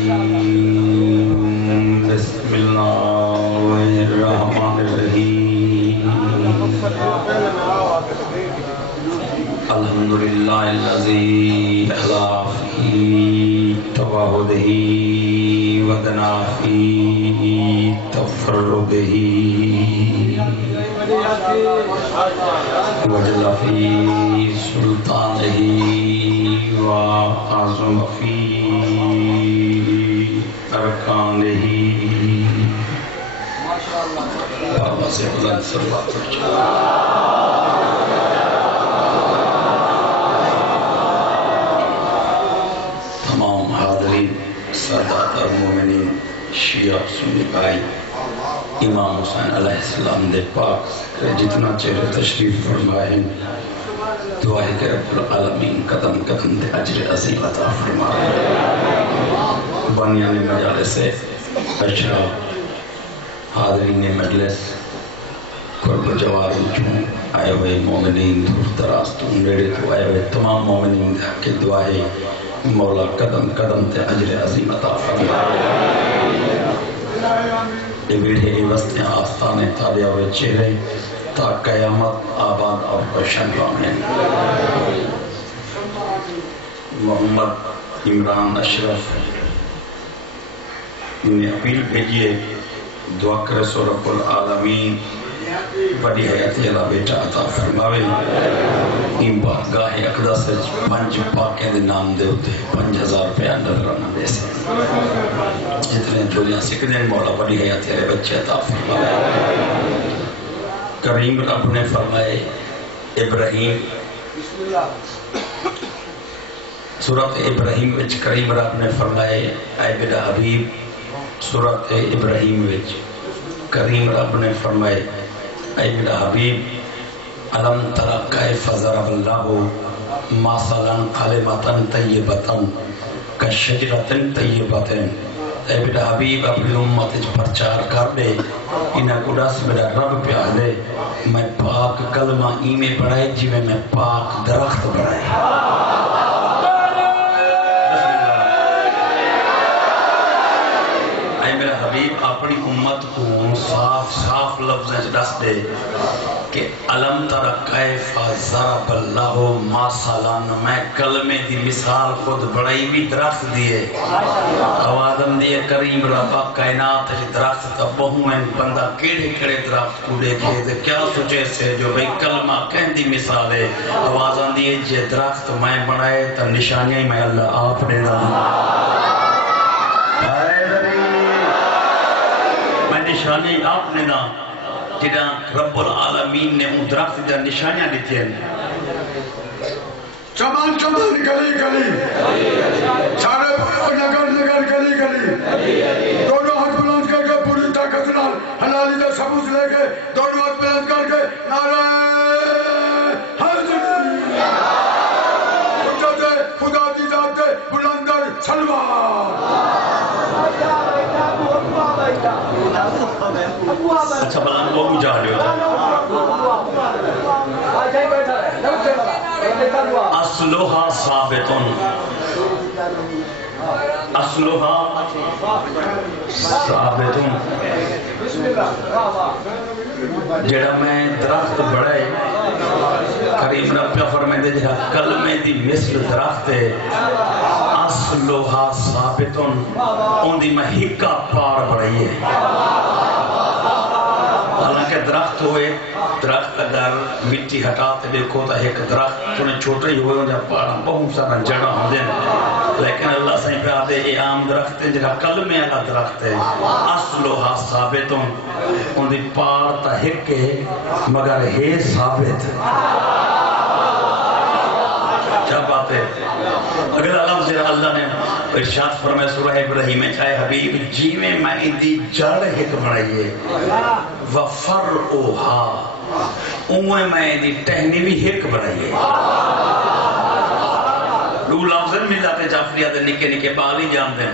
الرجيم بسم الله الرحمن الرحيم الحمد لله الذي أحلى في توحده ودنا في تفرده وجل في سلطانه وعظم في أركانه بابا سے بلند صلوات تمام حاضرین سادات المومنین شیعہ سنی بھائی امام حسین علیہ السلام دے پاک جتنا چہرے تشریف فرمائے ہیں دعا ہے کہ رب العالمین قدم قدم دے اجر عظیم عطا فرمائے بانیان مجالس اشراف حاضرین مجلس قرب جوار چون آئے ہوئے مومنین دور دراز تو نیڑے تو آئے ہوئے تمام مومنین دے حق دعا ہے مولا قدم قدم دے اجر عظیم عطا فرمائے یہ بیڑھے ای وسط آستانے تابع ہوئے چہرے تا قیامت آباد اور روشن رہیں محمد عمران اشرف انہیں اپیل بھیجئے دعا کرے سو رب العالمین بڑی حیاتی اللہ بیٹا عطا فرماوے ان بارگاہ اقدس پنج پاکیں دے نام دے ہوتے 5000 روپیہ نظرانہ دے سے جتنے جولیاں سکھنے مولا بڑی حیاتی اللہ بچے عطا فرماوے کریم رب نے فرمائے ابراہیم سورت ابراہیم وچ کریم رب نے فرمائے اے میرا حبیب سورت ابراہیم وچ کریم رب نے فرمائے اے میرا حبیب علم ترى كيف ضرب الله مثلا كلمة طيبة كشجرة طيبة اے میرا حبیب اپنی امت پرچار کر دے انہاں کو دس میرا رب پہ آلے میں پاک کلمہ ایمیں بڑھائے جی میں پاک درخت بڑھائے اے میرا حبیب اپنی امت کو صاف صاف لفظیں دس دے کہ علم ترى كيف ضرب الله مثلا میں کلمے دی مثال خود بڑائی بھی درخت دیئے آوازم دیئے کریم ربا کائنات درخت تب بہویں بندہ کیڑے کیڑے درخت کو دیکھے دے کیا سوچے سے جو بھئی کلمہ کہن دی مثال ہے آوازم دیئے جے درخت میں بنائے تا نشانیاں میں اللہ آپ نے دا میں نشانیاں آپ نے دا جنہاں رب العالمین نے ان درخت دیا نشانیاں دیتی ہیں چمان چمان گلی گلی سارے نگر نگر گلی گلی دونوں ہاتھ بلند کر کے پوری طاقت نال حلالی دا ثبوت لے کے دونوں ہاتھ بلند کر کے نعرہ حیدری حجت خدا دی ذات بلندر سلوات اچھا بلان وہ بھی جا رہے ہوتا اصلوہا ثابتن اصلوہا ثابتن جڑا میں درخت بڑھائے کریم رب پہ فرمائے دے جہاں کلمے دی مثل درخت ہے اصلوہا ثابتن ان دی محیقہ پار بڑھائیے حالانکہ درخت ہوئے درخت اگر مٹی ہٹاتے دیکھو تا ایک درخت تنہیں چھوٹے ہی ہوئے جہاں پارا بہت سارا جڑا ہوں دیں لیکن اللہ سے پہ آتے یہ عام درخت ہے جہاں کلمے اللہ درخت ہے اصلوہا ثابتن ان دی پار تا ہک ہے مگر ہے ثابت کیا بات ہے اگر اللہ نے ارشاد فرمائے سورہ ابراہیم میں چاہے حبیب جی میں دی جڑ ہک بڑھائیے وفرعوہا اوہ میں دی ٹہنی بھی ہک بڑھائیے دو لفظن مل جاتے جعفریہ دے نکے نکے بالی جان دیں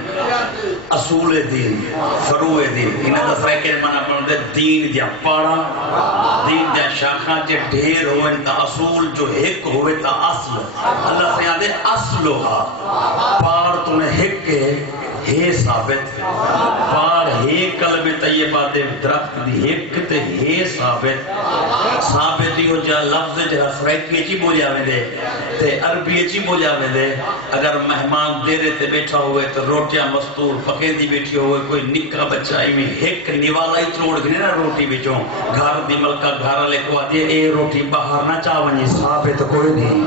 اصول دین فروع دین انہیں دسرے کے منع پڑھتے دین دیا پاڑا دین دیا شاخاں جے ڈھیر ہوئے تا اصول جو ہک ہوئے تا اصل اللہ سے یاد ہے اصلوہا پار تُنے ہک کے ہے ثابت پار ہے کلمہ طیبہ دے درخت دی ایک تے ہے ثابت ثابت ہی ہو جا لفظ جہاں فرائکی چی بولیا میں دے تے عربی چی بولیا میں دے اگر مہمان دیرے تے بیٹھا ہوئے تو روٹیاں مستور پکے دی بیٹھی ہوئے کوئی نکا بچہ میں ایک نوالا ہی تروڑ گنے نا روٹی بچوں گھر دی ملکہ گھر لے کو آتی ہے اے روٹی باہر نہ چاونی ثابت کوئی نہیں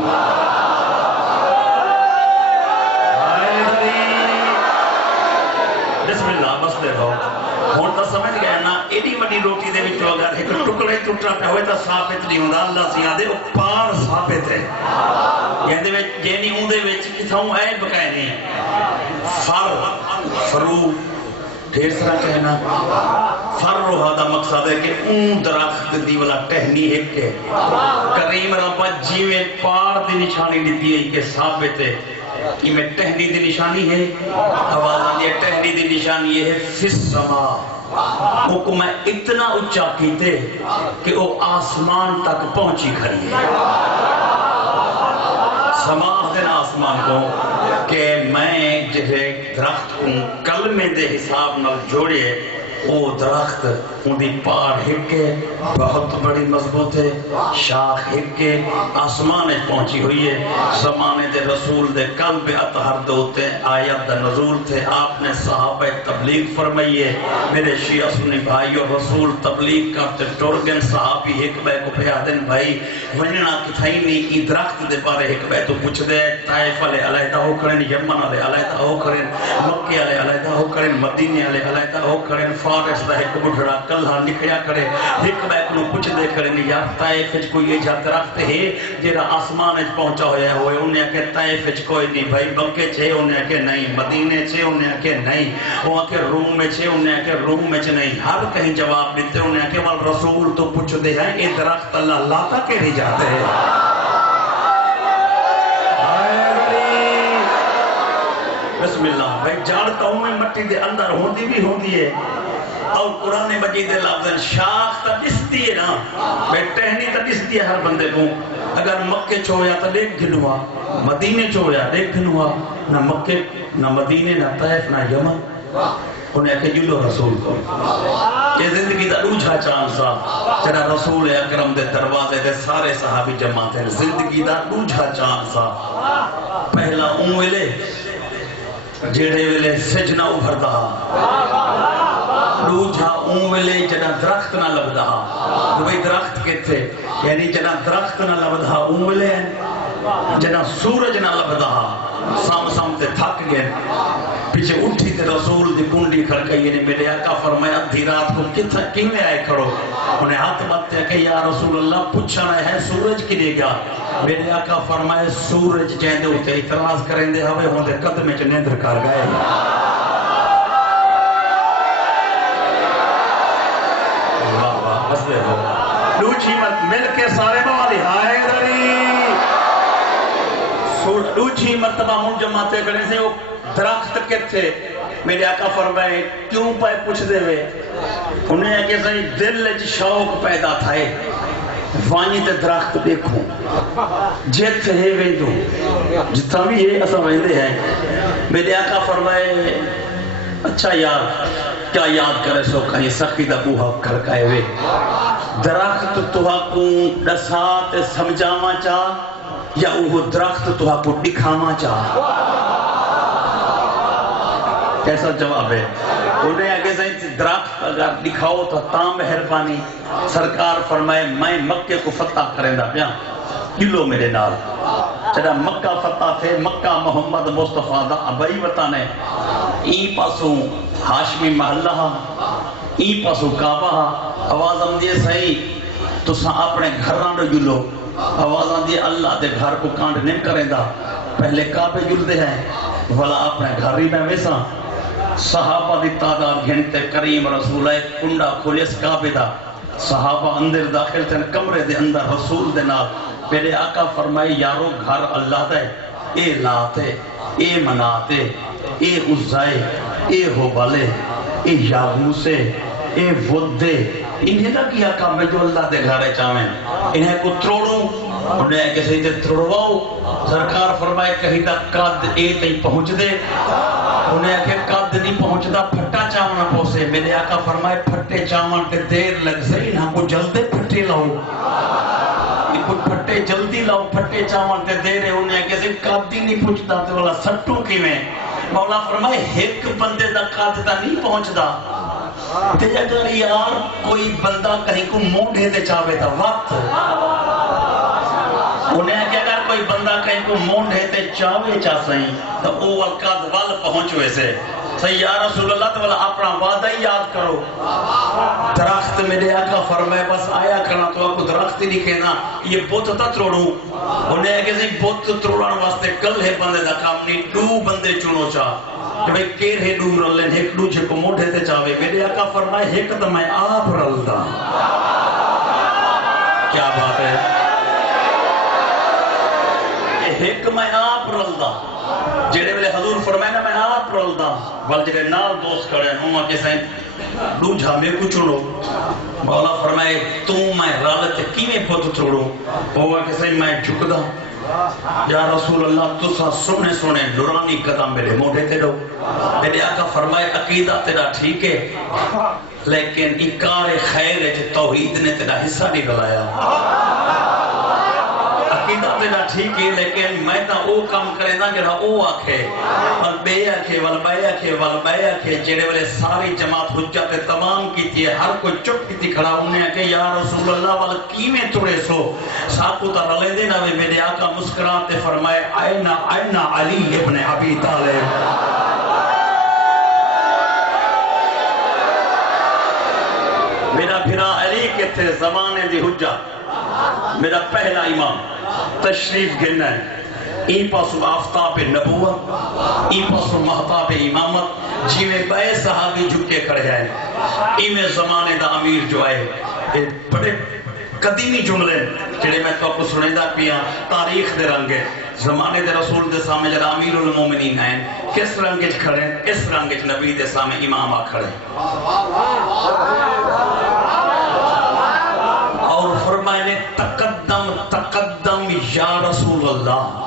بسم اللہ بس دے رہو ہون تا سمجھ گیا نا ایڈی وڈی روٹی دے وچوں اگر ایک ٹکڑے ٹوٹا پہ ہوئے تا ثابت نہیں ہوندا اللہ سے یاد ہے وہ پار ثابت ہے یعنی وچ جینی اون دے وچ کتھوں اے بکائے نہیں فرو ڈھیر سارا کہنا فر روحا دا مقصد ہے کہ اون درخت دی والا ٹہنی ایک ہے کریم رب جیویں پار دی نشانی دیتی ہے کہ ثابت ہے کہ میں ٹہنی دی نشانی ہے آواز یہ ٹہنی دی نشانی یہ ہے فی السماء وہ کو میں اتنا اچھا کیتے کہ وہ آسمان تک پہنچی کھڑی ہے سماع دن آسمان کو کہ میں جہے درخت کو کلمے دے حساب نال جوڑے وہ درخت ان دی پار ہکے بہت بڑی مضبوط ہے شاخ ہکے آسمان پہنچی ہوئی ہے زمانے دے رسول دے قلب اطہر دوتے آیت دا نزول تھے آپ نے صحابہ تبلیغ فرمائی ہے میرے شیعہ سنی بھائی اور رسول تبلیغ کرتے ٹورگن صحابی حکبہ کو پیادن بھائی وننا کتھائی نہیں ای درخت دے بارے حکبہ تو پوچھ دے طائف علیہ علیہ ہو کرن یمن علیہ علیہ ہو کرن مکہ علیہ علیہ ہو کرن مدینہ علیہ علیہ ہو کرن فارس دا ایک بڑھڑا کلہا نکھیا کرے ایک بیک نو کچھ دے کرے نہیں یا طائف اچ کوئی یہ جا درخت ہے جیرا آسمان اچ پہنچا ہویا ہوئے انہیں کہ طائف اچ کوئی نہیں بھائی بکے چھے انہیں کہ نہیں مدینے چھے انہیں کہ نہیں وہاں کہ روم میں چھے انہیں کہ روم میں چھے نہیں ہر کہیں جواب دیتے انہیں کہ وال رسول تو پوچھ دے ہیں یہ درخت اللہ لاتا کے نہیں جاتے ہیں بسم اللہ بھائی جاڑ قوم میں مٹی دے اندر ہوندی بھی ہوندی ہے اور قرآن مجید لفظ شاخ تا دستی ہے نا بھائی ٹہنی تا دستی ہے ہر بندے کو اگر مکے چھویا تا دیکھ گھنوا مدینے چھویا دیکھ گھنوا نہ مکے نہ مدینے نہ طائف نہ یمن انہیں کہ جلو رسول کو یہ زندگی دا روجھا چاند سا جنا رسول اکرم دے دروازے دے سارے صحابی جماعت ہیں زندگی دا روجھا چاند سا پہلا اون ویلے جیڑے ویلے سجنہ ابھردا روجھا اون ویلے جنا درخت نہ لبدا بھئی درخت کے تھے یعنی جنا درخت نہ لبدا اون ویلے جنا سورج نہ لبدا سام سام تے تھک گئے پیچھے اٹھی تے رسول دی کنڈی کھڑکئی یعنی میرے آقا فرمایا ادھی رات کو کتھا کیویں آئے کھڑو انہیں ہاتھ باتتے کہ یا رسول اللہ پوچھنا ہے سورج کی دے گا میرے آقا فرمائے سورج جہاں دے ہوتے اعتراض کریں دے ہوئے ہوں دے قدمے چ نیندر کر گئے واہ واہ بس دے ہو لوچی مت مل کے سارے بوالی ہائے دری لوچی مرتبہ من جماعتے کرنے سے وہ درخت کتے میرے آقا فرمائے کیوں پائے پوچھ دے ہوئے انہیں ہے کہ صحیح دل شوق پیدا تھائے وانی تے درخت دیکھوں جت ہے ویندو جتا بھی ہے اسا ویندے ہیں میرے آقا فرمائے اچھا یار کیا یاد کرے سو کہیں سخی دا بوہا کھڑکائے ہوئے درخت توہا کو ڈسات سمجھاما چاہ یا وہ درخت توہا کو دکھاما چاہ کیسا جواب ہے انہیں آگے سے درخت اگر دکھاؤ تو تام مہربانی سرکار فرمائے میں مکے کو فتح کریں دا پیا کلو میرے نال چڑھا مکہ فتح تھے مکہ محمد مصطفیٰ دا ابائی وطانے این پاسوں ہاشمی محلہ این پاسوں کعبہ آواز ہم دیئے صحیح تو سا اپنے گھران رو جلو آواز ہم دیئے اللہ دے گھر کو کانڈ نہیں کریں دا پہلے کعبے جل دے ہیں والا اپنے گھری میں ویسا صحابہ دی تعداد گھنٹے کریم رسول کنڈا کھولیس کعبے دا صحابہ اندر داخل تھے کمرے دے اندر رسول دے نال میرے آقا فرمائی یارو گھر اللہ دے اے لاتے اے مناتے اے عزائے اے ہوبالے اے یاغوسے اے ودے انہیں نہ کیا کام میں جو اللہ دے گھرے چاہیں انہیں کو تروڑوں انہیں کسی تے تروڑواؤ سرکار فرمائے کہیں تک قد اے تھی پہنچ دے انہیں کہ قد نہیں پہنچتا پھٹا چاونا پوسے. میرے آقا فرمائے پھٹے چاون تے دیر لگ سہی نہ کو جلدے پھٹے لاؤ. کچھ پھٹے جلدی لاؤ پھٹے چاون تے دیر ہے. انہیں کہ قد ہی نہیں پہنچتا تے والا سٹو کیویں. مولا فرمائے ایک بندے دا قد تا نہیں پہنچدا تے اگر یار کوئی بندہ کہیں کو مونڈے تے چاہے تا وقت. انہیں کہ اگر کوئی بندہ کہیں کو مونڈے تے چاہے چاہ سہیں تو او قد وال پہنچوے سے. صحیح یا رسول اللہ تو اپنا وعدہ ہی یاد کرو. درخت میرے آقا فرمائے بس آیا کرنا تو آپ کو درخت ہی نہیں کہنا یہ بت تا تروڑوں. انہیں کہ بت تروڑان واسطے کل ہے بندے دا کام نہیں. 2 بندے چنو چاہ کہ بھئی کیر ہے 2 رلیں ایک دوجے کو موڑے تے چاہے. میرے آقا فرمائے ایک تو میں آپ رلدا. کیا بات ہے. ایک میں آپ رلدا جڑے ویلے حضور فرمائے نا میں آپ رلدا ول جڑے نال دوست کھڑے ہیں ہوں کہ سائیں دوجھا میں کو چڑو. مولا فرمائے تو میں رلت کیویں پت چھوڑوں. ہوا کہ سائیں میں جھکدا یا رسول اللہ تسا سونے سونے نورانی قدم میرے موڑے تے دو. میرے آقا فرمائے عقیدہ تیرا ٹھیک ہے لیکن اکار خیر ہے توحید نے تیرا حصہ نہیں گلایا. عقیدہ تیرا ٹھیک ہے لیکن میں تا او کام کرے نا جڑا او آکھے ول بے آکھے ول بے آکھے ول بے آکھے. جڑے والے ساری جماعت حجت تمام کیتی ہے ہر کوئی چپ کیتی کھڑا. انہیں کہ یا رسول اللہ ول کیویں توڑے سو ساکو تا رلے دے نا. میرے آقا مسکراتے فرمائے آئنا آئنا علی ابن ابی طالب. میرا بھرا علی کے تھے زمانے دی حجت میرا پہلا امام تشریف گرنا ہے. این پاسو آفتاب نبوت این پاسو محتاب امامت جیویں بے صحابی جھکے کھڑے ہیں. ایویں زمانے دا امیر جو ہے بڑے قدیمی جملے جڑے میں تو آپ کو سنے دا پیا تاریخ دے رنگے. زمانے دے رسول دے سامنے جڑا امیر المومنین ہیں کس رنگے کھڑے اس رنگے نبی دے سامنے امام آ کھڑے. اور فرمائے نے تقدم تقدم یا رسول اللہ.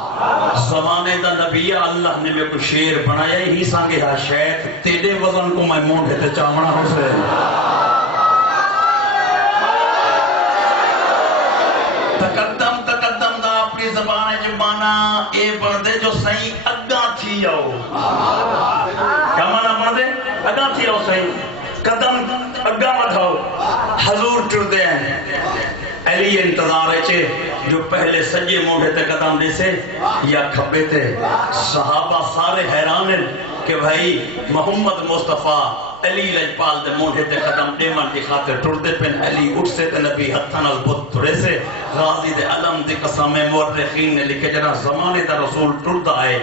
زمانے دا نبی اللہ نے میں کو شیر بنایا ہی سانگے ہا شیط تیرے وزن کو میں مونڈے تے چامنا ہو سے. تقدم تقدم دا اپنی زبان جو مانا اے بردے جو صحیح اگا تھی آؤ. کیا مانا بردے اگا تھی آؤ صحیح قدم اگا بڑھاؤ. حضور ٹردے ہیں علی انتظار ہے جو پہلے سجے موڑے تے قدم دے سے یا کھبے تے. صحابہ سارے حیران ہیں کہ بھائی محمد مصطفیٰ علی لجپال دے موڑے تے قدم دے من کی خاطر ٹردے پن. علی اٹھ سے تے نبی ہتھن البت تھوڑے سے. غازی دے علم دے قسم مورخین نے لکھے جنا زمانے دا رسول ٹردا ہے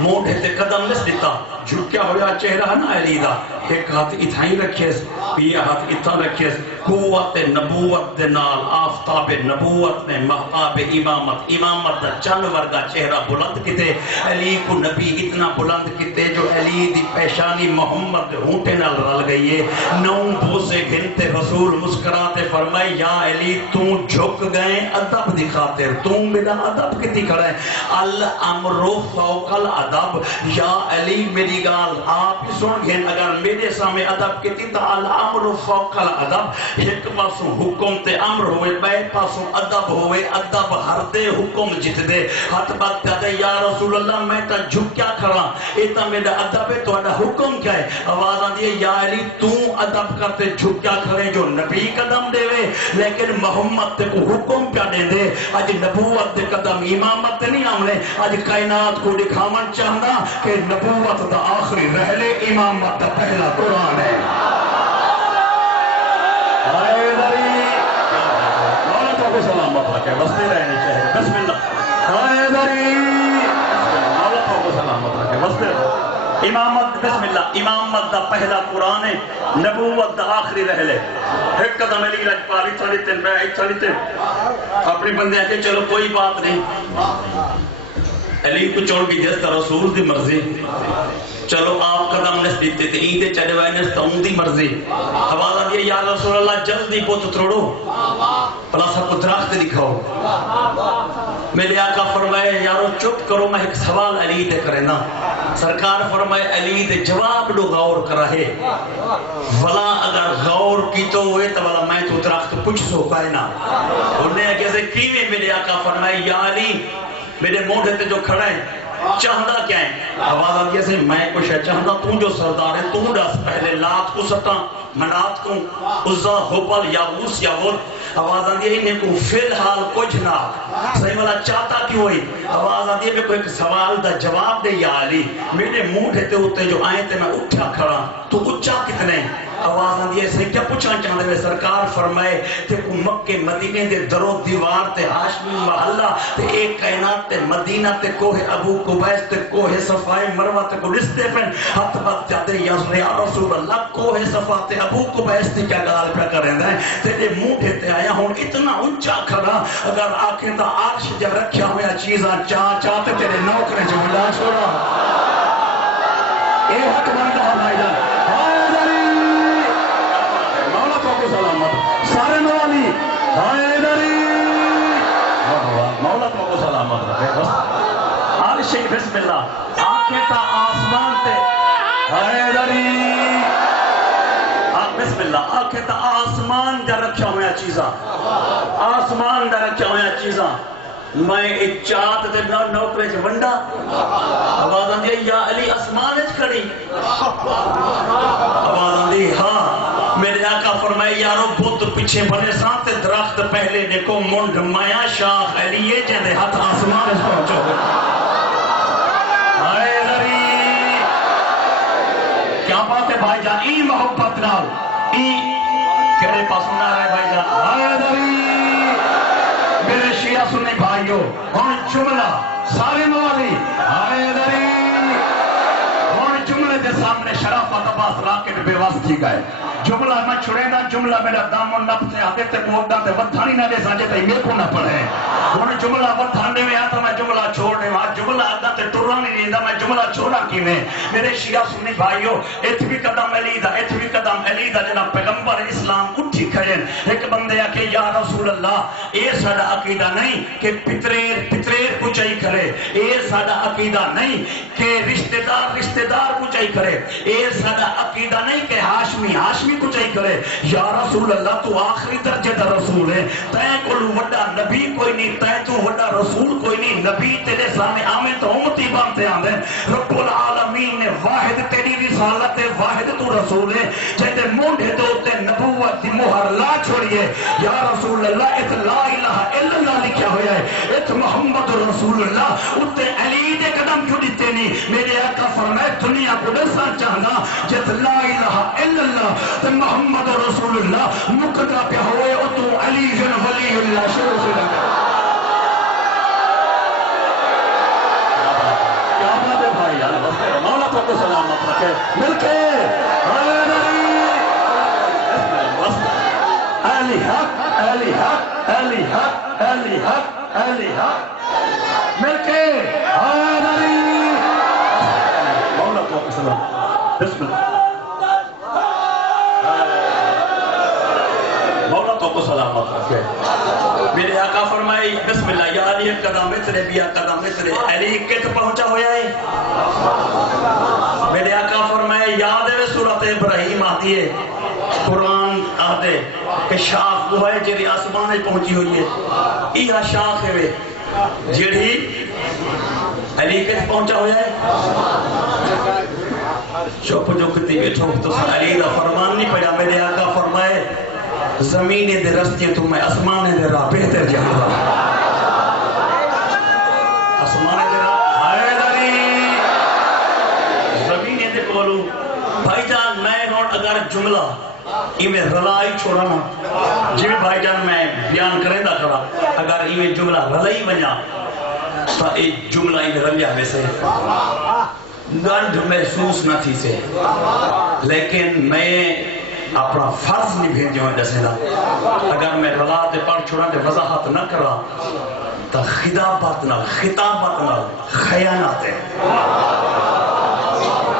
موڑے تے قدم نس دیتا. جھکیا ہوا چہرہ نہ علی دا ایک ہاتھ اتھائی رکھیس یہ ہاتھ اتھا رکھیس. قوت نبوت دے نال آفتاب نبوت نے محتاب امامت امامت دا چند ورگا چہرہ بلند کیتے. علی کو نبی اتنا بلند کیتے جو علی دی پیشانی محمد ہونٹے نال رل گئی ہے. 9 بوسے گھنتے رسول مسکراتے فرمائے یا علی تو جھک گئے ادب دی خاطر تو میرا ادب کتی کھڑا ہے. الامر فوق الادب. یا علی میری گال آپ ہی سن گئے اگر میرے سامنے ادب کتی تو الامر فوق الادب. ایک پاسوں حکم تے امر ہوئے بے پاسوں ادب ہوئے. ادب ہر دے حکم جت دے. ہاتھ بات کہتے یا رسول اللہ میں تا جھکیا کھڑا ایتا میرا ادب ہے تو ادا حکم کیا ہے. آواز آدھی ہے یا علی تو ادب کرتے جھکیا کھڑے جو نبی قدم دے وے لیکن محمد تے کو حکم پیا دے دے. آج نبوت دے قدم امامت تے نہیں آمنے. آج کائنات کو دکھاون چاہنا کہ نبوت دا آخری رہلے امامت دا پہلا قرآن ہے. مولا تو کو سلامت رکھے بستے رہنے چاہے. بسم اللہ مولا تو کو سلامت رکھے بستے رہنے. امامت بسم اللہ امامت دا پہلا قرآن ہے نبوت دا آخری رہلے. ایک قدم علی لجپال اتھاڑیتے میں اتھاڑیتے اپنی بندے کہ چلو کوئی بات نہیں. علی کو چھوڑ بھی جس رسول دی مرضی چلو آپ قدم نس دیتے تھے ایدے چلے وائے نس تاؤں دی مرضی. حوالہ دیا یا رسول اللہ جلدی پوت تروڑو پلا سب کو درخت دکھاؤ. میرے آقا فرمائے یارو چپ کرو میں ایک سوال علی تے کرنا. سرکار فرمائے علی تے جواب لو غور کرائے ولا اگر غور کی تو ہوئے تو ولا میں تو درخت پوچھ سو کائنا. انہیں کیسے کیویں میرے آقا فرمائے یا علی میرے موڑے تے جو کھڑا ہے چاہندہ کیا ہے؟ آواز آتی ہے میں کچھ ہے چاہندہ تو جو سردار ہے تو ڈس پہلے لات کو سٹا منات کو عزا حبل یا غوث یا ود. آواز آتی ہے انہیں کو فی الحال کچھ نہ صحیح والا چاہتا کیوں ہوئی. آواز آتی ہے میں کوئی ایک سوال دا جواب دے یا علی میرے منہ تے ہوتے جو آئے تے میں اٹھا کھڑا تو اچھا کتنے. آواز آتی ہے سے کیا پوچھنا چاہتے ہیں. سرکار فرمائے تے کو مکہ مدینے دے درو دیوار تے ہاشمی محلہ تے ایک کائنات تے مدینہ تے کوہ ابو قبیس تے کوہ صفائی مروہ تے کو رستے پہ ہاتھ بات جاتے یا رسول اللہ کوہ صفا تے ابو قبیس تے کیا گال پہ کریں دیں تیرے منہ تے آیا ہوں اتنا اونچا کھڑا اگر آنکھیں تا عرش جب رکھیا ہویا چیزاں چاہتے تیرے نوکریں جو ملا چھوڑا اے حق بندہ ہمائی جان سلامت سارے موالی حیدری مولا تو کو سلامت رکھے بس آل شیخ بسم اللہ آنکھیں تا آسمان تے حیدری بسم اللہ آنکھیں تا آسمان جا رکھا ہویا چیزاں آسمان جا رکھا ہویا چیزاں میں ایک چاہت تے نوکرے چھ ونڈا آواز آن دی یا علی آسمان اچھ کھڑی آواز آن دی ہاں میرے آقا فرمائے یارو بھوت پیچھے بنے سانتے درخت پہلے نکو منڈ مایا شاخ علی یہ جہدے ہاتھ آسمان اس پہنچو آئے ذری کیا بات ہے بھائی جان ای محبت نال ای کہنے پاس سنا رہے بھائی جان آئے ذری میرے شیعہ سننے بھائیو ہون جملہ سارے موالی آئے ذری ہون جملے دے سامنے شرافت عباس راکٹ بے واس تھی گئے جملہ میں چھڑے دا جملہ میرا دامن نفس سے آتے تے موٹا تے وطھانی نہ دے سانجے تے میرے کو نہ پڑھے انہیں جملہ وطھانے میں آتا میں جملہ چھوڑنے میں جملہ آتا تے ٹرانی نہیں دا میں جملہ چھوڑا کی میں میرے شیعہ سنی بھائیو اتوی قدم علی دا جناب پیغمبر اسلام اٹھی کھڑے ایک بندے آکے یا رسول اللہ اے ساڑا عقیدہ نہیں کہ پتریر کو چاہی کرے اے ساڑا عقیدہ نہیں کہ رشتہ دار کو چاہی کرے اے ساڑا عقیدہ نہیں کہ ہاشمی کو چاہی کرے یا رسول اللہ تو آخری درجے دا رسول ہے تین کو وڈا نبی کوئی نہیں تین تو وڈا رسول کوئی نہیں نبی تیرے سامنے آمین تو امتی بانتے آمدے رب العالمین نے واحد تیری رسالت ہے واحد تو رسول ہے جہتے مونڈے دو تے نبوت دی مہر لا چھوڑیے یا رسول اللہ ات لا الہ الا اللہ لکھا ہویا ہے ات محمد رسول اللہ اتے علی دے قدم کیوں دیتے نہیں میرے آقا فرمائے دنیا کو دسا چاہنا جت لا الہ الا اللہ تے محمد رسول اللہ مقدرہ پہ ہوئے اتو علی جن ولی اللہ شروع سے لگا کیا بات ہے بھائی مولا تو سلامت رکھے مل کے علی حق علی حق علی حق علی حق علی حق مل کے مولا تو سلام بسم اللہ مولا تو کو سلامت رکھے میرے آقا فرمائے بسم اللہ یا علی قدم اترے بیا قدم اترے علی کت پہنچا ہویا ہے میرے آقا فرمائے یاد ہے سورت ابراہیم آتی ہے قرآن آتے کہ شاخ وہ ہے جیڑی آسمان پہنچی ہوئی ہے یہ شاخ ہے جیڑی علی کت پہنچا ہویا ہے چوپ جو کتی بیٹھو تو علی دا فرمان نہیں پڑا میرے آقا فرمائے زمین دے رستے تو میں اسمان دے راہ بہتر جہاں رہا اسمان دے راہ حیدری زمین دے کولو بھائی جان میں ہون اگر جملہ میں رلائی چھوڑانا جی بھائی جان میں بیان کریں دا کرا اگر میں جملہ رلائی بنیا تو ایک جملہ رلیا میں سے گنڈ محسوس نہ تھی سے لیکن میں اپنا فرض نہیں بھیجو ہے جیسے نا اگر میں رلات پڑھ چھوڑا دے وضاحت نہ کرا تو خطابت نہ خیانات ہے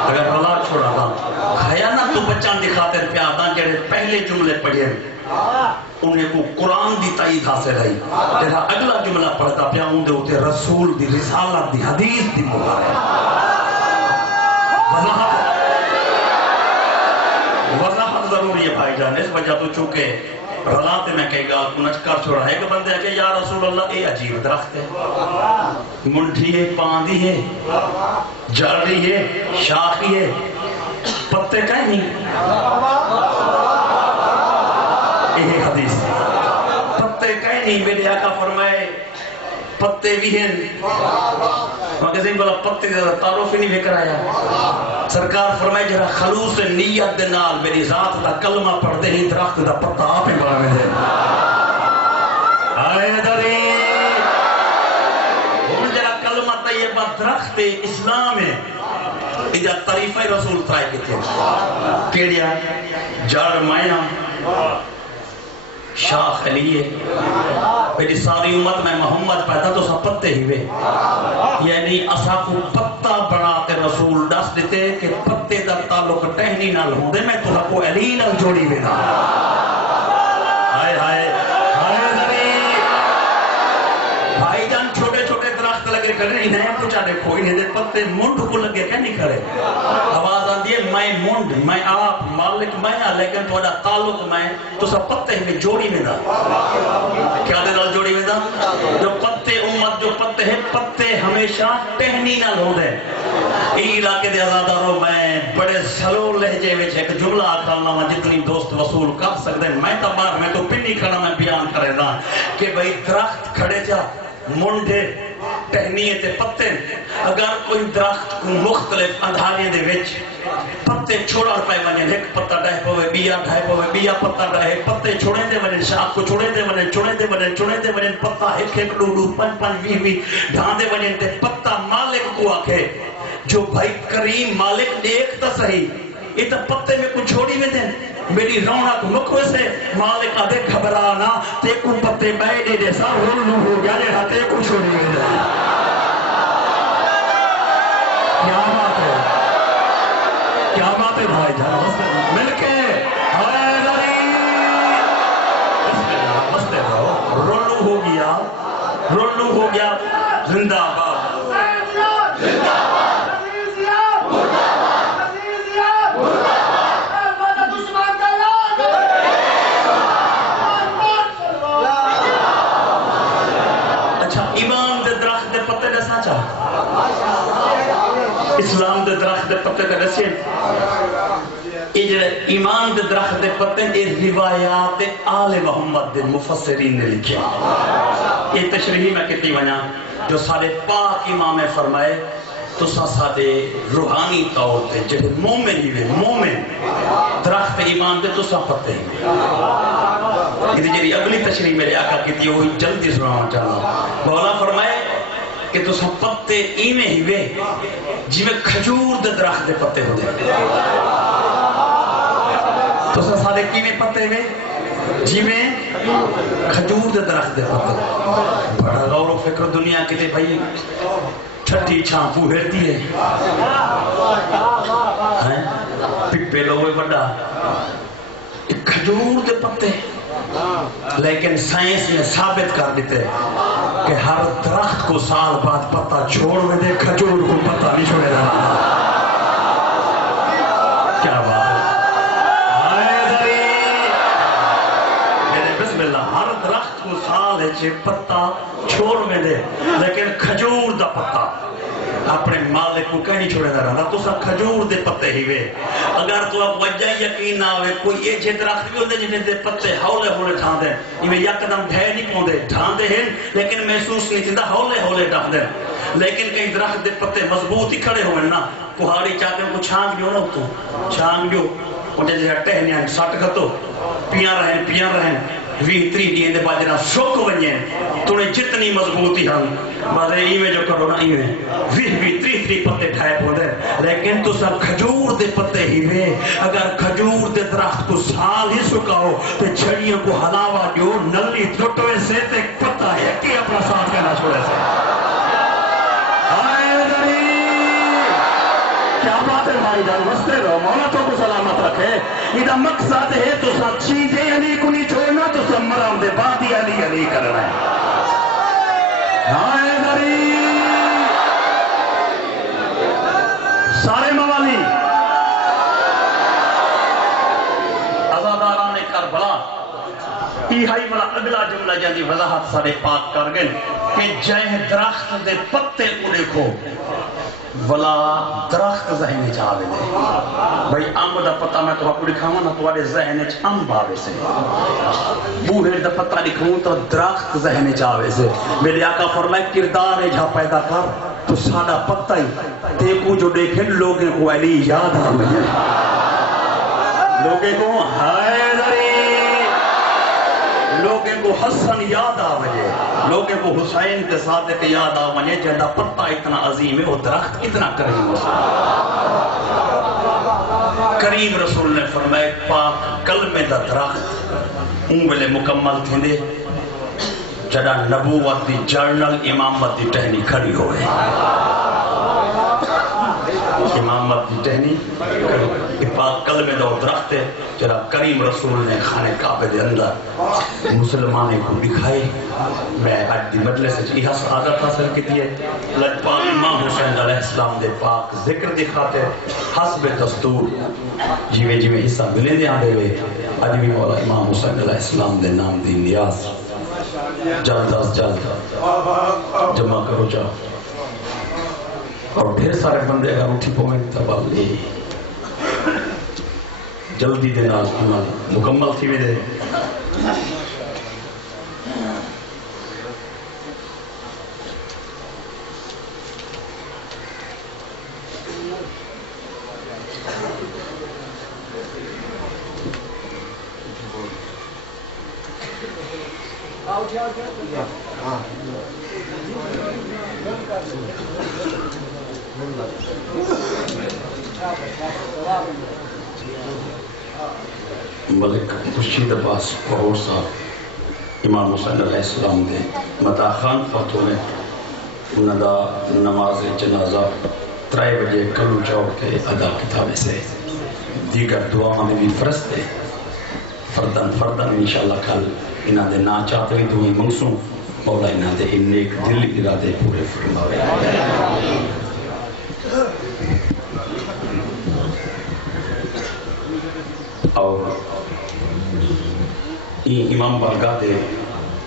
اگر رلات چھوڑا تھا خیانت تو بچان دکھاتے ہیں پیادان جڑے پہلے جملے پڑھئے انہیں کو قرآن دی تائید حاصل ہے. جہاں اگلا جملہ پڑھتا پیا ہوں دے ہوتے رسول دی رسالت دی حدیث دی مولا ہے. وضاحت ضروری ہے بھائی جان. اس وجہ تو چونکہ رلاتے میں کہے گا کنچ کر چھوڑا ہے کہ بندے کہ یا رسول اللہ اے عجیب درخت ہے, منٹھی ہے, پاندی ہے, جڑی ہے, شاخی ہے, پتے کہیں نہیں. یہ حدیث پتے کہیں نہیں. میرے آقا فرمائے پتے بھی ہیں مگر سے بلا پتے زیادہ تعارف ہی نہیں بکر آیا. سرکار فرمائے جرا خلوص نیت دے نال میری ذات دا کلمہ پڑھ دے ہی درخت دا پتا آپ ہی بڑھا میں دے. آئے دری ہم جرا کلمہ طیبہ درخت اسلام ہے. اجا طریفہ رسول ترائے کے تھے کیڑیا جڑ مائنہ شاخ علی ہے. میری ساری امت میں محمد پیدا تو سب پتے ہی وے, یعنی اسا کو پتا بناتے رسول ڈس دیتے کہ پتے دا تعلق ٹہنی نال ہوں دے میں تو کو علی نال جوڑی وینا. ہائے ہائے ہائے ذری بھائی جان چھوٹے چھوٹے درخت لگے کھڑے نہیں ہیں کچھ آنے کوئی نہیں دے پتے منڈ کو لگے کہ نہیں کھڑے. آواز آندی ہے میں منڈ میں آپ مالک میں لیکن تھوڑا تعلق میں تو سب پتے ہمیں جوڑی میں دا. کیا دے نال جوڑی میں دا؟ جو پتے امت جو پتے ہیں پتے ہمیشہ ٹہنی نال ہو دے. ای علاقے دے آزاداروں میں بڑے سلو لہجے میں ایک جملہ آکھالنا میں جتنی دوست وصول کر سکتے ہیں. میں تبار میں تو پنی کھڑا میں بیان کرے دا کہ بھئی درخت کھڑے جا منڈے ٹہنیے تے پتے. اگر کوئی درخت کو مختلف اندھاریے دے وچ پتے چھوڑا پائے ونیں ایک پتا ڈائے پوے بیا ڈائے پوے بیا پتا ڈائے پتے چھوڑے دے ونیں شاخ کو چھوڑے دے ونیں چھوڑے دے ونیں چھوڑے دے ونیں پتا ایک ایک ڈو ڈو پن پن وی وی ڈھان دے ونیں تے پتا مالک کو آکھے جو بھائی کریم مالک دیکھ تا صحیح یہ تا پتے میں کچھ چھوڑی میں دیں میری رونق مکھو سے مالک آدھے گھبرانا تے کو پتے بیٹے جیسا رولو ہو گیا لے تے کو چھوڑی میں دیں. کیا بات ہے, کیا بات ہے بھائی جان. مل کے ہائے دری بسم اللہ بستے رہو. رولو ہو گیا, رولو ہو گیا. زندہ آباد زندہ آباد اسلام دے درخت دے پتے تے رسے ایمان دے درخت دے پتے دے روایات آل محمد دے مفسرین نے لکھے. یہ تشریحی میں کتنی وجہ جو سارے پاک امام فرمائے تو سارے روحانی طور تے جب مومن ہی وے مومن درخت ایمان دے تو سا پتے ہی وے. یہ اگلی تشریح میرے آقا کی تھی وہی جلدی سنانا چاہنا. مولا فرمائے کہ تو سب پتے ایمیں ہی وے جی میں کھجور دے درخت دے پتے ہو دے. تو سب سارے کی میں پتے وے جی میں کھجور دے درخت دے پتے. بڑا غور و فکر دنیا کی تے بھائی چھٹی چھاں پوہرتی ہے پپے لوگے بڑا کھجور دے پتے. لیکن سائنس میں ثابت کر دیتے کہ ہر درخت کو سال بعد پتا چھوڑ میں دے کھجور کو پتا نہیں چھوڑے رہا. کیا بات ہے بسم اللہ. ہر درخت کو سال ہے پتا چھوڑ میں دے لیکن کھجور دا پتا اپنے مالک کو کہیں چھوڑے دا رہا. تو سب کھجور دے پتے ہی وے. اگر تو اب وجہ یقین نہ ہوئے کوئی ایک درخت بھی ہوتے جنہیں دے پتے ہولے ہولے ڈھان دیں یہ یکدم ڈھے نہیں پوندے ڈھان دے ہیں لیکن محسوس نہیں تھی ہولے ہولے ڈھان دیں. لیکن کئی درخت دے پتے مضبوط ہی کھڑے ہوئے نا کہاڑی چاہتے ہیں کو چھانگ دیو نا تو چھانگ دیو انہیں جیسے ٹہنے ہیں سٹ کھتو پیاں رہیں وی تری دیئے دے باجرہ شوک ونجیں توڑے جتنی مضبوطی ہم مارے ایویں جو کرو نا ایویں وی تری پتے ٹھائے پودے. لیکن تو سب کھجور دے پتے ہی وے. اگر کھجور دے درخت کو سال ہی سکاؤ تو چھڑیوں کو ہلاوا جو نلی ٹوٹوے سے تے پتا ہے کہ اپنا ساتھ کہنا چھوڑے سے. کیا بات ہے بھائی جان. وستے رہو مولا تو کو سلامت رکھے. یہ مقصد ہے تو سب چیزیں علی کو نہیں چھوڑنا تو سب مرام دے بعد ہی علی علی کرنا ہے. ہائے غریب سارے موالی ازاداران کربلا یہ ہائی والا اگلا جملہ جاندی وضاحت سارے پاک کر گئے کہ جائے درخت دے پتے کو دیکھو ولا درخت ذہن چاہے دے بھائی امب دا پتہ میں تو آپ دکھاؤں نا تو آدھے ذہن امب آوے سے بوہر دا پتہ دکھاؤں تو درخت ذہن چاہے سے میرے آقا فرمائے کردار ہے جہاں پیدا کر تو سادہ پتہ ہی دیکھو جو دیکھیں لوگیں کو علی یاد آوے لوگیں کو حیدری لوگیں کو حسن یاد آوے لوگیں کو حسین کے صادق یاد آوے جہاں پتہ اتنا عظیم ہے وہ درخت کتنا کریم کریم رسول نے فرمائے پاک کلمے دا درخت انگلے مکمل تھے دے جڑا نبوت دی جرنل امامت دی ٹہنی کھڑی ہوئے امامت دی ٹہنی کہ پاک کلمے دا درخت ہے جڑا کریم رسول نے خانے کعبے دے اندر مسلمانے کو دکھائے. میں آج دی مجلس سے یہ سعادت حاصل کی دیئے لجپال امام حسین علیہ السلام دے پاک ذکر دکھاتے حسب دستور جیوے جیوے حصہ ملے دے آدھے ہوئے آج بھی مولا امام حسین علیہ السلام دے نام دی نیاز جلد از جلد جمع کرو جاؤ اور ڈھیر سارے بندے اگر اٹھی پوئیں تبالی جلدی دے نال عمل مکمل تھی بھی دے ملک خورشید عباس فروغ صاحب امام حسین علیہ السلام دے متا خان فاتو نے انہوں دا نماز جنازہ 3 بجے کلو چوک کے ادا کتابے سے دیگر دعا میں بھی فرست ہے فردن انشاءاللہ کل انہوں دے نا چاہتے بھی دعائیں منگسوں مولا انہوں دے ان ایک دل ارادے پورے فرماوے. اور یہ امام بارگاہ دے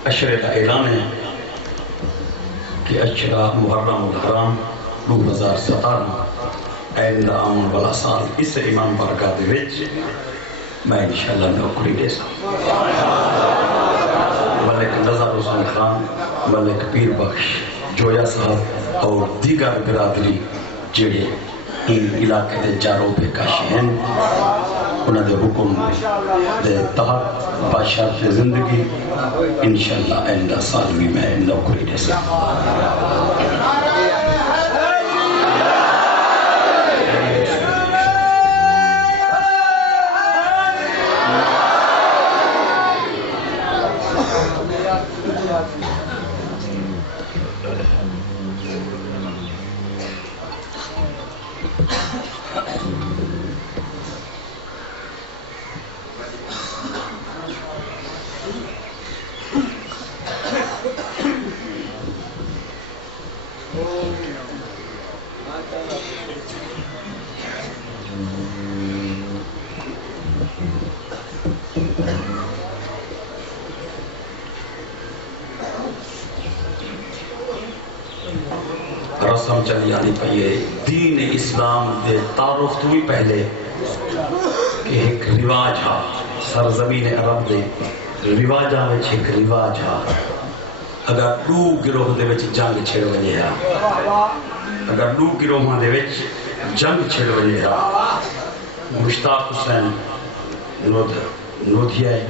اشرے کا اعلان ہے کہ اشرا محرم الحرام 2017 آئندہ آمن والا سال اس امام بارگاہ دے وچ میں انشاءاللہ نوکری دے سکوں. ملک نظر حسین خان ملک پیر بخش جویا صاحب اور دیگر برادری جڑے ان علاقے دے چاروں پہ کاشی ہیں انہوں نے حکم دے تحت بادشاہ سے زندگی انشاءاللہ آئندہ سال بھی میں نوکری دے سکوں. رسم چلی آنی پہیے دین اسلام دے تعارف تو بھی پہلے کہ ایک رواج ہا سرزمین عرب دے رواج آوچ ایک رواج ہا اگر دو گروہ دے وچ جنگ چھڑ وجے ہا اگر دو گروہ دے وچ جنگ چھڑ وجے ہا مشتاق حسین نودھیا ہے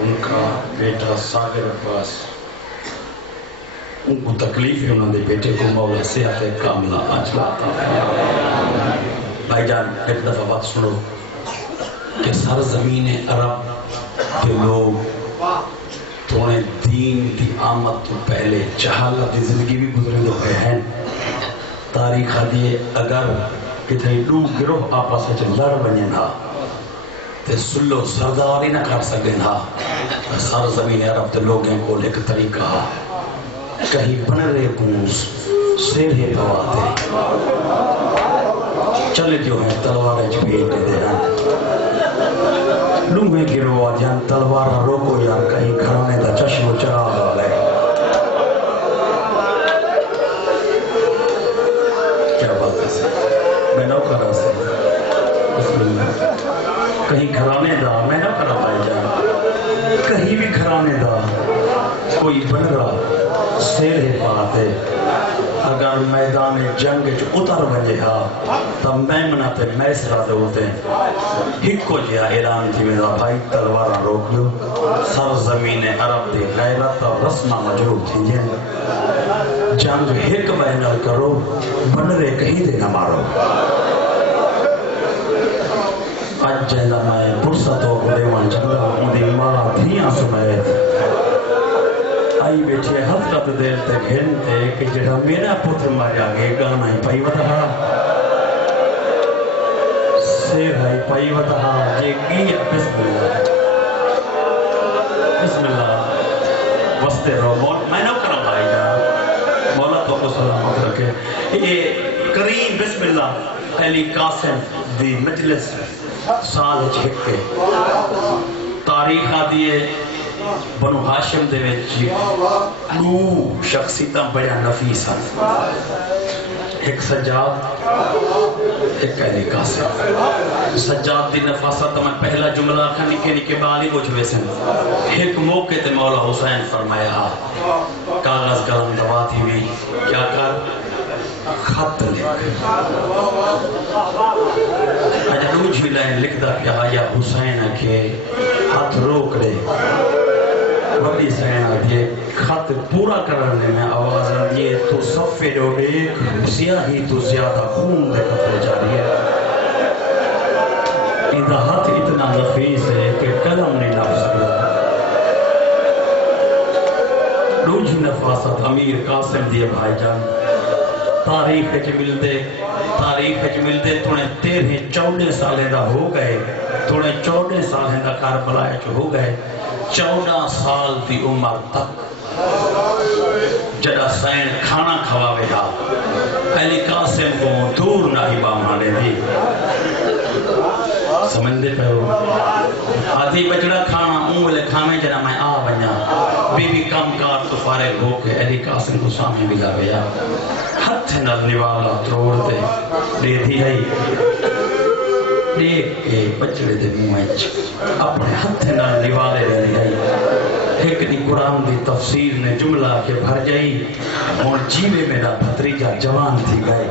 ان کا بیٹا ساگر عباس ان کو تکلیف ہے انہوں نے بیٹے کو مولا صحت کاملہ عاجلہ عطا فرمائے. بھائی جان ایک دفعہ بات سنو کہ سرزمین عرب کے لوگ تونے دین کی آمد تو پہلے جہالت زندگی بھی گزرے تو ہیں تاریخ دیئے اگر کہ دو گروہ آپس وچ لڑ ونجن ہا تے سلو سردار ہی نہ کر سکن ہا سرزمین عرب تے لوگیں کو ایک طریقہ ہا کہیں بن رہے گونس سیرے پواتے چلے جو ہیں تلواریں جبیٹ دے ہیں لوگیں گروہ جان تلوارہ روکو یار کہیں گھرانے دا چشم و چراغ آ گئے کیا بات ہے سے میں نوکرہ سے بسم اللہ کہیں گھرانے دا میں نہ کرا پائے جان کہیں بھی گھرانے دا کوئی بن رہا سیرے پاتے اگر میدان جنگ اتر بجے ہا تب میمنہ تے میسرہ دے ہوتے ہکو جیا اعلان تھی میرا بھائی تلوارہ روک لو سرزمین عرب دے غیرت اور رسمہ مجروب تھی جن جنگ ہک بینر کرو بن رہے کہیں دے نہ مارو آج جہاں میں فرصت ہو دیوان جنگا اندھی ماں دھیاں سمیت آئی بیٹھے حضرت دیر تک ہنتے کہ جڑا میرا پتر ماریا گے گانا ہی پائی وطہا سیر ہی پائی وطہا جے گیا بسم اللہ بسم اللہ وستے رو میں نہ کرم بھائی جا مولا تو کو سلامت رکھے یہ کریم بسم اللہ علی قاسم دی مجلس سال چھکتے تاریخ آدیے بنو ہاشم دے وچ دو شخصیتاں بڑا نفیس ہیں ایک سجاد ایک علی قاسم سجاد دی نفاست میں پہلا جملہ کھا نکے نکے بالی کچھ ویسن ایک موقع تے مولا حسین فرمایا کاغذ قلم دبا تھی بھی کیا کر خط لکھ اجا روجی لائن لکھ دا کیا یا حسین کے ہاتھ روک لے بڑی سین آدھے خط پورا کرنے میں آواز آدھے تو صفے ڈوڑے سیاہی تو زیادہ خون دے قطر جاری ہے اندہ ہاتھ اتنا نفیس ہے کہ قلم نہیں لاب سکتا روجی نفاست امیر قاسم دیے بھائی جان تاریخ کے ملتے تونے 13-14 سالیں دا ہو گئے تونے 14 سالیں دا کاربلائے جو ہو گئے 14 سال دی عمر تک جڑا سین کھانا کھواوے ہا علی قاسم کو دور نہ ہی بامانے دی سمجھتے پہ ہو آدھی بجڑا کھانا اونگلے کھانے جنا میں آ بنیا بی بی کم کار تو فارغ ہو کے علی قاسم کو سامنے ملا گیا ہتھ نر نوالا تروڑتے دے دی ہے دیکھ کے بچڑے دے موچ اپنے ہتھ نال نوالے دے دی ایک دی قرآن دی تفسیر نے جملہ کے بھر جائی اور جیوے میرا بھتریجہ جوان تھی گئے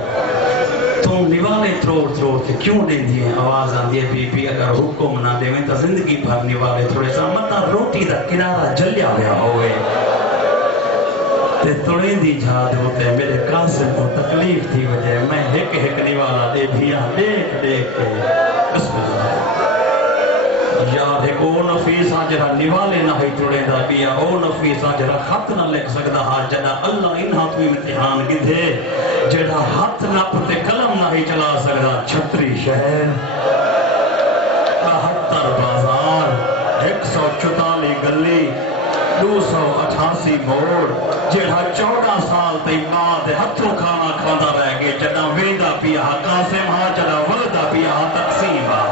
تو نوالے تروڑ کے کیوں دیں دیئے آواز آن دیئے بی بی اگر حکم نہ دے میں تا زندگی بھر نوالے تھوڑے سا مطا روٹی دا کنارہ جلیا گیا ہوئے تے توڑیں دی جھاد ہوتے میرے قاسم کو تکلیف تھی وجہ میں ایک نوالا دے دیا دیکھ کے بسم اللہ یاد ہے او نفیس آجرہ نوالے نہ ہی توڑیں دا بیا او نفیس آجرہ خط نہ لکھ سکتا ہا جنا اللہ انہا تو امتحان گدھے جڑا ہاتھ نہ پتے قلم نہ ہی چلا سکتا 36 شہر 72 بازار 144 گلی 288 موڑ جڑا 14 سال تے بعد ہتھوں کھانا کھانا رہ گئے جڑا ویندہ پیا قاسم ہاں جڑا ولدہ پیا تقسیم ہاں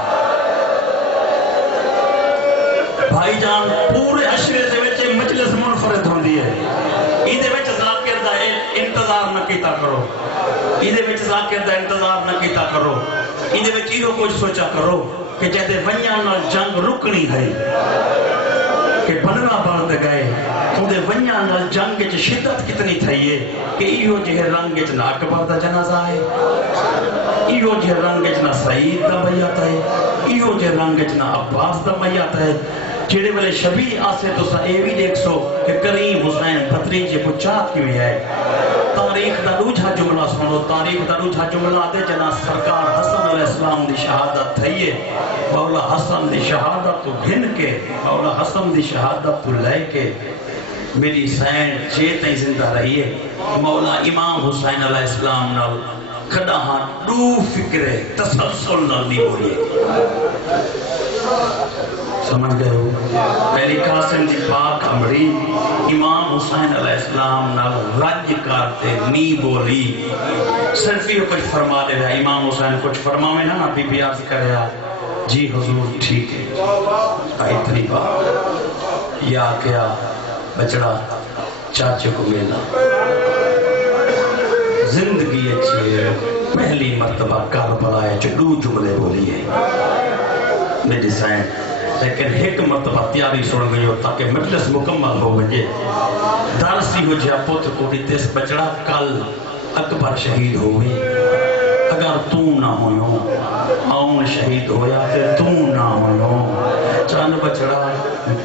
بھائی جان پورے عشرے دے وچ مجلس منفرد ہوندی ہے ایدے وچ ذاکر دا انتظار نہ کیتا کرو ایدے وچ ذاکر دا انتظار نہ کیتا کرو ایدے وچ ایہو کچھ سوچا کرو کہ جیسے ونیاں نال جنگ رکنی ہے کہ بننا بند گئے خودے ونیاں نال جنگ چ شدت کتنی تھئیے کہ ایہو جہے رنگ چ نہ اکبر دا جنازہ ہے ایہو جہے رنگ چ نہ سعید دا میت ہے ایہو جہے رنگ چ نہ عباس دا میت ہے جڑے والے شبیہ آسے تو سا اے بھی دیکھ سو کہ کریم حسین بھتریجے کو چاہت کیوں ہے تاریخ دا دوجھا جملہ سنو تاریخ دا دوجھا جملہ دے جنا سرکار حسن علیہ السلام دی شہادت تھئیے مولا حسن دی شہادت تو گھن کے مولا حسن دی شہادت تو لے کے میری سین جے تیں زندہ رہیے مولا امام حسین علیہ السلام نال کھڑا ہاں دو فکرے تسلسل نہیں بولیے سمجھ گئے ہو پہلی قاسم دی پاک امری امام حسین علیہ السلام نال رج کرتے نی بولی صرف یہ کچھ فرما دے رہا امام حسین کچھ فرما میں نا بی بی عرض کر رہا جی حضور ٹھیک ہے اتنی بات یا کیا بچڑا چاچے کو ملا زندگی اچھی ہے پہلی مرتبہ کربلا ہے جو دو جملے بولی ہے میری سائن لیکن ایک مرتبہ تیاری سن گئی ہو تاکہ مجلس مکمل ہو گئے دارسی ہو جا پتر کو دیتیس بچڑا کل اکبر شہید ہوئے اگر تو نہ ہوئے آؤن شہید ہویا کہ تو نہ ہوئے چاند بچڑا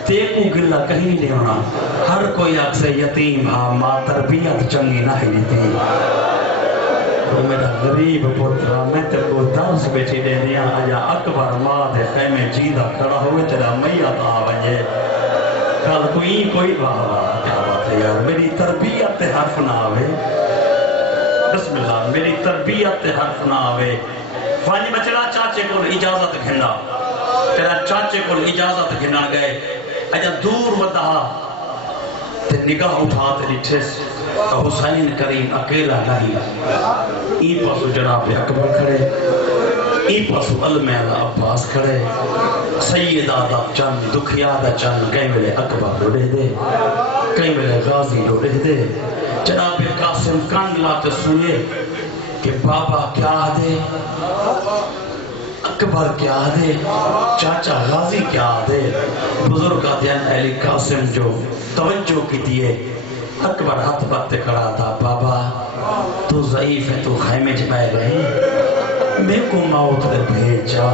تیکو گلہ کہیں نہیں ہونا ہر کوئی آگ سے یتیم ہاں ماں تربیت چنگی نہ ہی تھی تو میرا غریب پترا میں تے کو درس بیٹھی دے دیا آیا اکبر ماں دے خیمے جیدہ کھڑا ہوئے تیرا میت آوائے کل کوئی بابا کیا بات ہے یار میری تربیت حرف نہ آوے بسم اللہ میری تربیت حرف نہ آوے فانی بچڑا چاچے کو اجازت گھنڈا تیرا چاچے کو اجازت گھنا گئے اجا دور ودا تے نگاہ اٹھا تیری ٹھس تو حسین کریم اکیلا نہیں ای پاسو جناب اکبر کھڑے ای پاسو علمہ عباس کھڑے سیدہ دا چند دکھیا دا چند کہیں ملے اکبر روڑے دے کہیں ملے غازی روڑے دے جناب قاسم کان لاتے سنے کہ بابا کیا دے اکبر کیا دے چاچا غازی کیا دے بزرگ دین اہلی قاسم جو توجہ کی دیئے اکبر ہاتھ باتتے کھڑا تھا بابا تو ضعیف ہے تو خیمے جمائے رہے میں کو موت دے بھیجا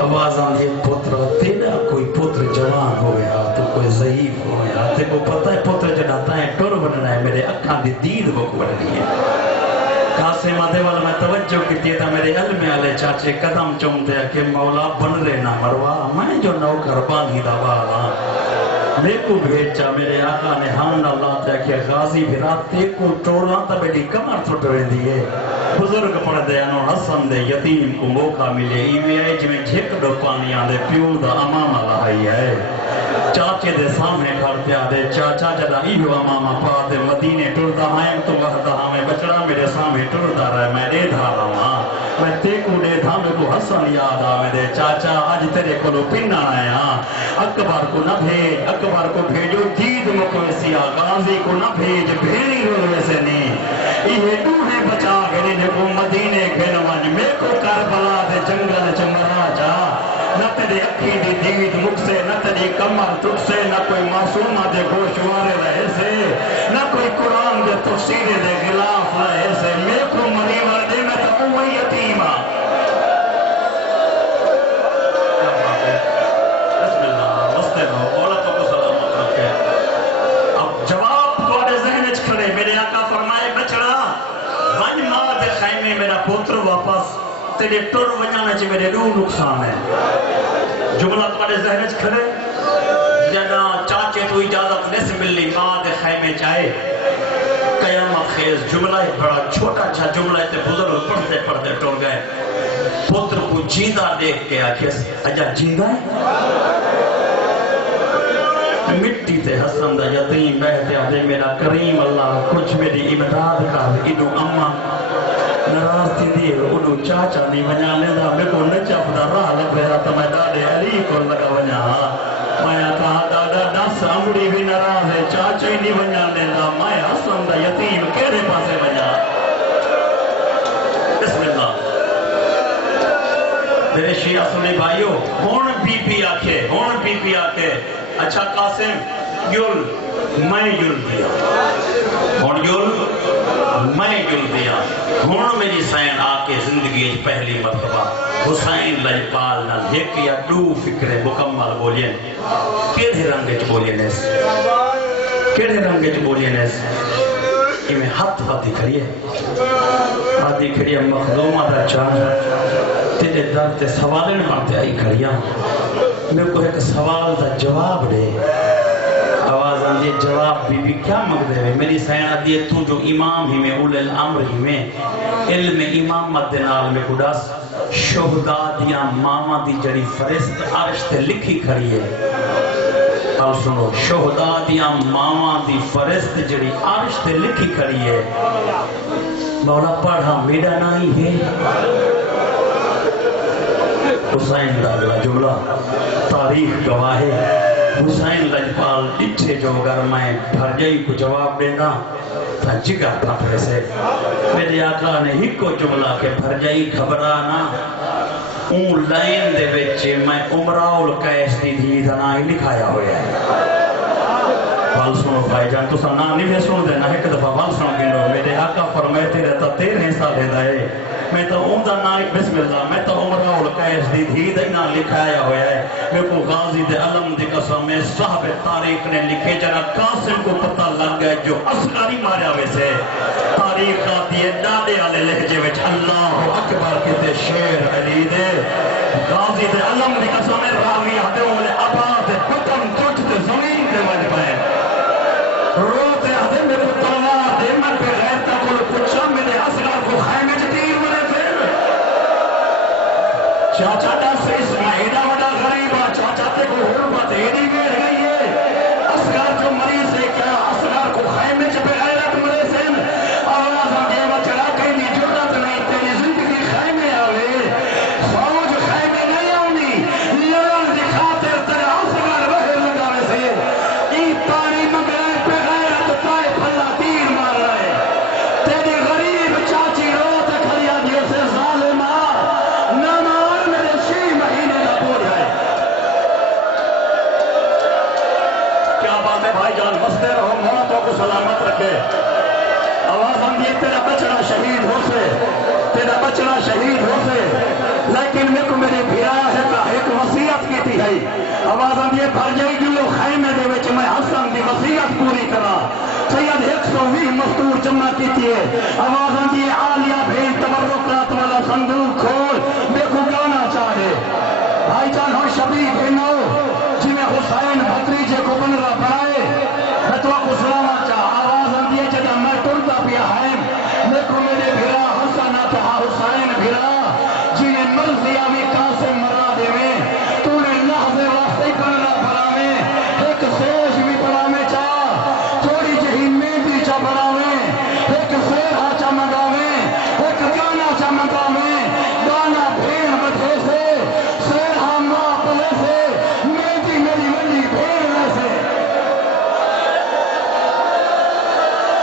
آوازان یہ پتر تیرا کوئی پتر جوان ہویا تو کوئی ضعیف ہویا تے کو پتہ ہے پتر جناتا ہے ٹور بننا ہے میرے اکھاں دی دید کو بننی ہے قاسم آدھے والا میں توجہ کی تھی تھا میرے علم والے چاچے قدم چومتے ہیں کہ مولا بن رہے نہ مروا میں جو نوکر باندھی دا والا میں کو بھیجا میرے آقا نے ہاں اللہ تے کہ غازی بھرا تے کو ٹولا تا بیٹی کمر ٹوٹ رہی دیئے بزرگ پڑھ دے انو حسن دے یتیم کو موقع ملے ایوے آئے جو میں جھک دو پانیاں دے پیو دا امام لائی ہے چاچے دے سامنے کھڑ پیا دے چاچا جدا ایہو امامہ پا دے مدینے ٹردہ ہائیں تو وحدہ ہمیں بچڑا میرے سامنے ٹردہ رہے میں دے دھارا ہاں میں تیکو دے دھا میں کو حسن یاد آوے دے چاچا آج تیرے کو لو پننا آیا اکبر کو نہ بھیج اکبر کو بھیجو جید مکویسی غازی کو نہ بھیج بھیری روے سے نہیں یہ دونے بچا گئے نے کو مدینے گھنوان میں کو کربلا دے جنگل چمرا جا نہ تیرے اکھی دی دید مکھ سے نہ تیری کمر تک سے نہ کوئی معصومہ دے گوشوارے رہے سے نہ کوئی قرآن دے تفسیر دے خلاف رہے سے میں کو مریور دے میں تو وہی یتیمہ بسم اللہ مستے ہو عورتوں کو سلامت رکھے اب جواب تھوڑے ذہن اچھ کھڑے میرے آقا فرمائے بچڑا ون ماں دے خیمے میرا پوتر واپس تیرے ٹر ونجانا چی میرے دو نقصان ہے جملہ تمہارے ذہن اچھ کھڑے جنا چاچے تو اجازت نہیں سے ملی ماں دے خیمے چاہے قیامت خیز جملہ ایک بڑا چھوٹا چھا جملہ تے بزرگ پڑھتے پڑھتے ٹر گئے پتر کو جیندہ دیکھ کے آکھیس اجا جیندہ ہے مٹی تے حسن دا یتیم بہتے آدھے میرا کریم اللہ کچھ میری امداد کر انو اممہ نراز تھی دی انو چاچا نہیں ونیا لیندہ میں کو نچپ دا راہ لگ رہا تا میں دادے علی کو لگا ونیا میں کہا دادا دس امڑی بھی نراز ہے چاچا ہی نہیں ونیا لیندہ میں حسن دا یتیم کیرے پاسے ونیا بسم اللہ میرے شیعہ سنی بھائیو ہون بی پی آکے اچھا قاسم یل میں یل دیا ہون یل میں یل دیا ہون میری سین آکے زندگی پہلی مرتبہ حسین لجپال نہ دیکھ یا دو فکرے مکمل بولین کیڑے رنگے چ بولین اس کیڑے رنگے چ بولین اس یہ میں ہاتھ باتھی کھڑی ہے مخدومہ دا چاند تیرے در تے سوالن مانتے آئی کھڑیاں میں کو ایک سوال دا جواب دے آواز آوازان یہ جواب بھی کیا مقدر ہے میری سینہ دیئے تو جو امام ہی میں اول الامر ہی میں علم امامت دنال میں کداس شہدہ دیا ماما دی جڑی فرست عرش تے لکھی کھڑی ہے آؤ سنو شہدہ دیا ماما دی فرست جڑی عرش تے لکھی کھڑی ہے مولا پڑھا میڈا نہیں ہے حسین دا اگلا جملہ تاریخ گواہ ہے حسین لجپال ڈٹھے جو اگر میں بھر جائی کو جواب دینا تھا جگہ پھپڑے سے میرے آقا نے ہی کو جملہ کہ بھر جائی گھبرانا اون لائن دے وچے میں عمراؤل قیس دی دھی دھنائی لکھایا ہویا ہے وال سنو بھائی جان تو سنا نہیں میں سن دینا ایک دفعہ وال سنو گنو میرے آقا فرمائے رہتا 13 سال دینا ہے میں تو عمدہ نائک بسم اللہ میں تو عمراؤل قیس دی دھی دھنا لکھایا ہویا ہے میں کو غازی دے علم دی قسم میں صاحب تاریخ نے لکھے جنا قاسم کو پتہ لگ گئے جو اسکاری ماریا ویسے تاریخ آتی ہے ڈاڑے والے لہجے وچ اللہ اکبر کتے شیر علی دے غازی دے علم دی قسم میں راوی ہدے والے عباد بطن تجھ دے زمین دے وجہ پائے روتے ہدے میں کو تلوار دے میں پہ غیر تک کو پوچھا میرے اسکار کو خیمے جتیر مرے پھر چاچا دا سے اسماعیدہ وڈا غریبہ چاچا تے کو حربت ایڈی گیر گئی ہے اسکار جو مریض ہے کیا اسکار کو خیمے جب غیرت مرے سے آواز آگے وچڑا کہیں دی جرات نہیں تیری زندگی خیمے آوے فوج خیمے نہیں آنی لڑن دی خاطر تیرا اسکار وحر لگاوے سے ای پانی مگرائے پہ غیرت پائے پھلا تیر مار رہے تیری غریب چاچی روت کھلیا دیو سے ظالمہ نمان میرے 6 مہینے کا بور ہے کیا بات ہے بھائی جان بستے رہو موتوں کو سلامت رکھے آواز ہم یہ تیرا بچنا شہید ہو سے تیرا بچنا شہید ہو سے لیکن میں کو میرے بھیایا ہے کہ ایک وصیت کی تھی ہے آواز ہم یہ بھر جائی جو خیمے دے وچ میں حسن دی وصیت پوری کرا سید 120 مستور جمع کی تھی ہے آواز ہم یہ عالیہ بھیل تبرکات والا صندوق کھول میں کو گانا چاہے بھائی جان ہو شبیہ بھینو جی میں حسین بھتریجے کو بن رہا بڑھائے بتوا کو سلاما چاہ آواز ہم یہ جگہ میں ٹولتا پیا ہے میں کو میرے بھیرا حسن آتا حسین بھیرا جنہیں مرضی آوی قاسم مرا دے میں تو نے لحظے واسطے کرنا بڑا میں ایک سوش بھی بڑا میں چاہ تھوڑی جہی میں بھی چاہ بڑا میں ایک سیر ہاچا مگا میں ایک گانا چاہ مگا میں گانا بھین بٹھے سے سیر ہاں ماں پلے سے میں بھی میری منی بھین میں سے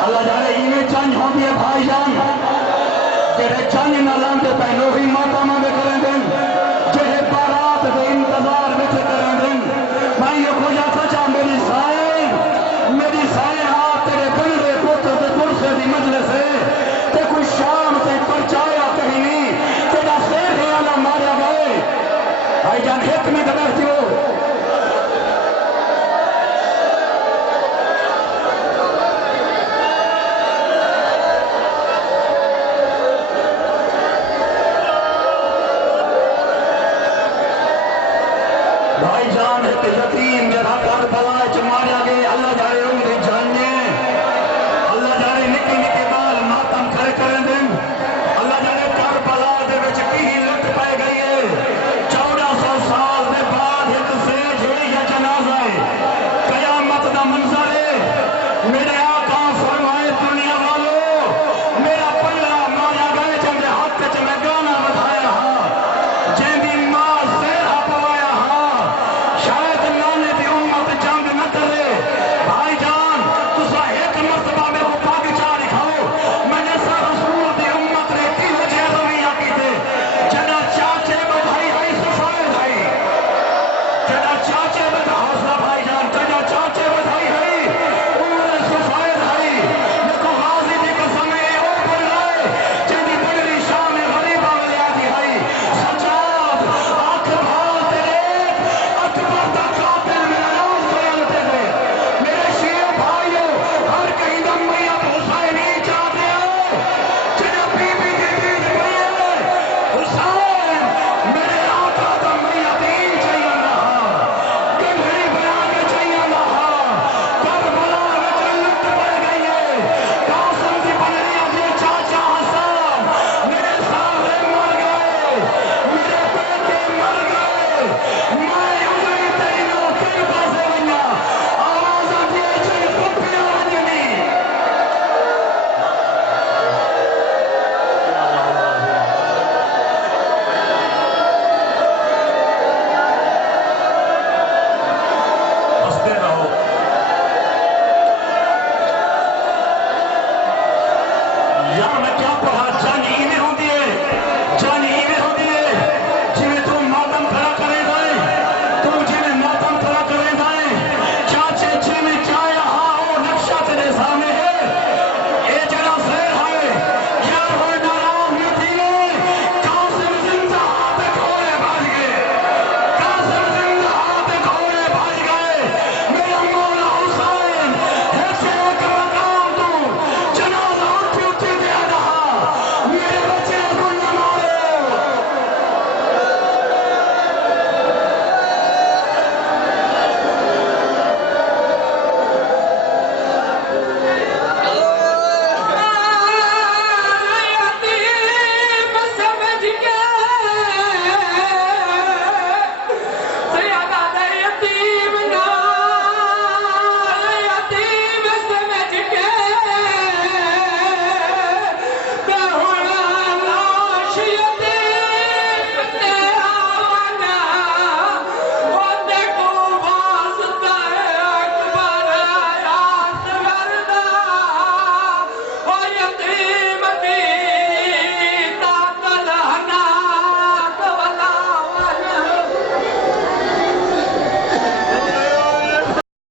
اللہ جانے یہ چانج ہوں گے بھائی جان جہے چانج نہ لانتے پہنو ہی ماتا ماں کریں دیں جہے بارات دے انتظار میں کریں دیں میں یہ کو جاتا چاہ میری سائن آپ تیرے دل دے پوتر دے پرسے دی مجلس ہے تے کوئی شام تے پرچایا کہیں نہیں تیرا سیر ہے اللہ ماریا گئے بھائی جان ایک میں دبرتی ہو بھائی جان ایک یتیم جہاں کار بلائے چماریا گئے اللہ جائے ہوں گے جاننے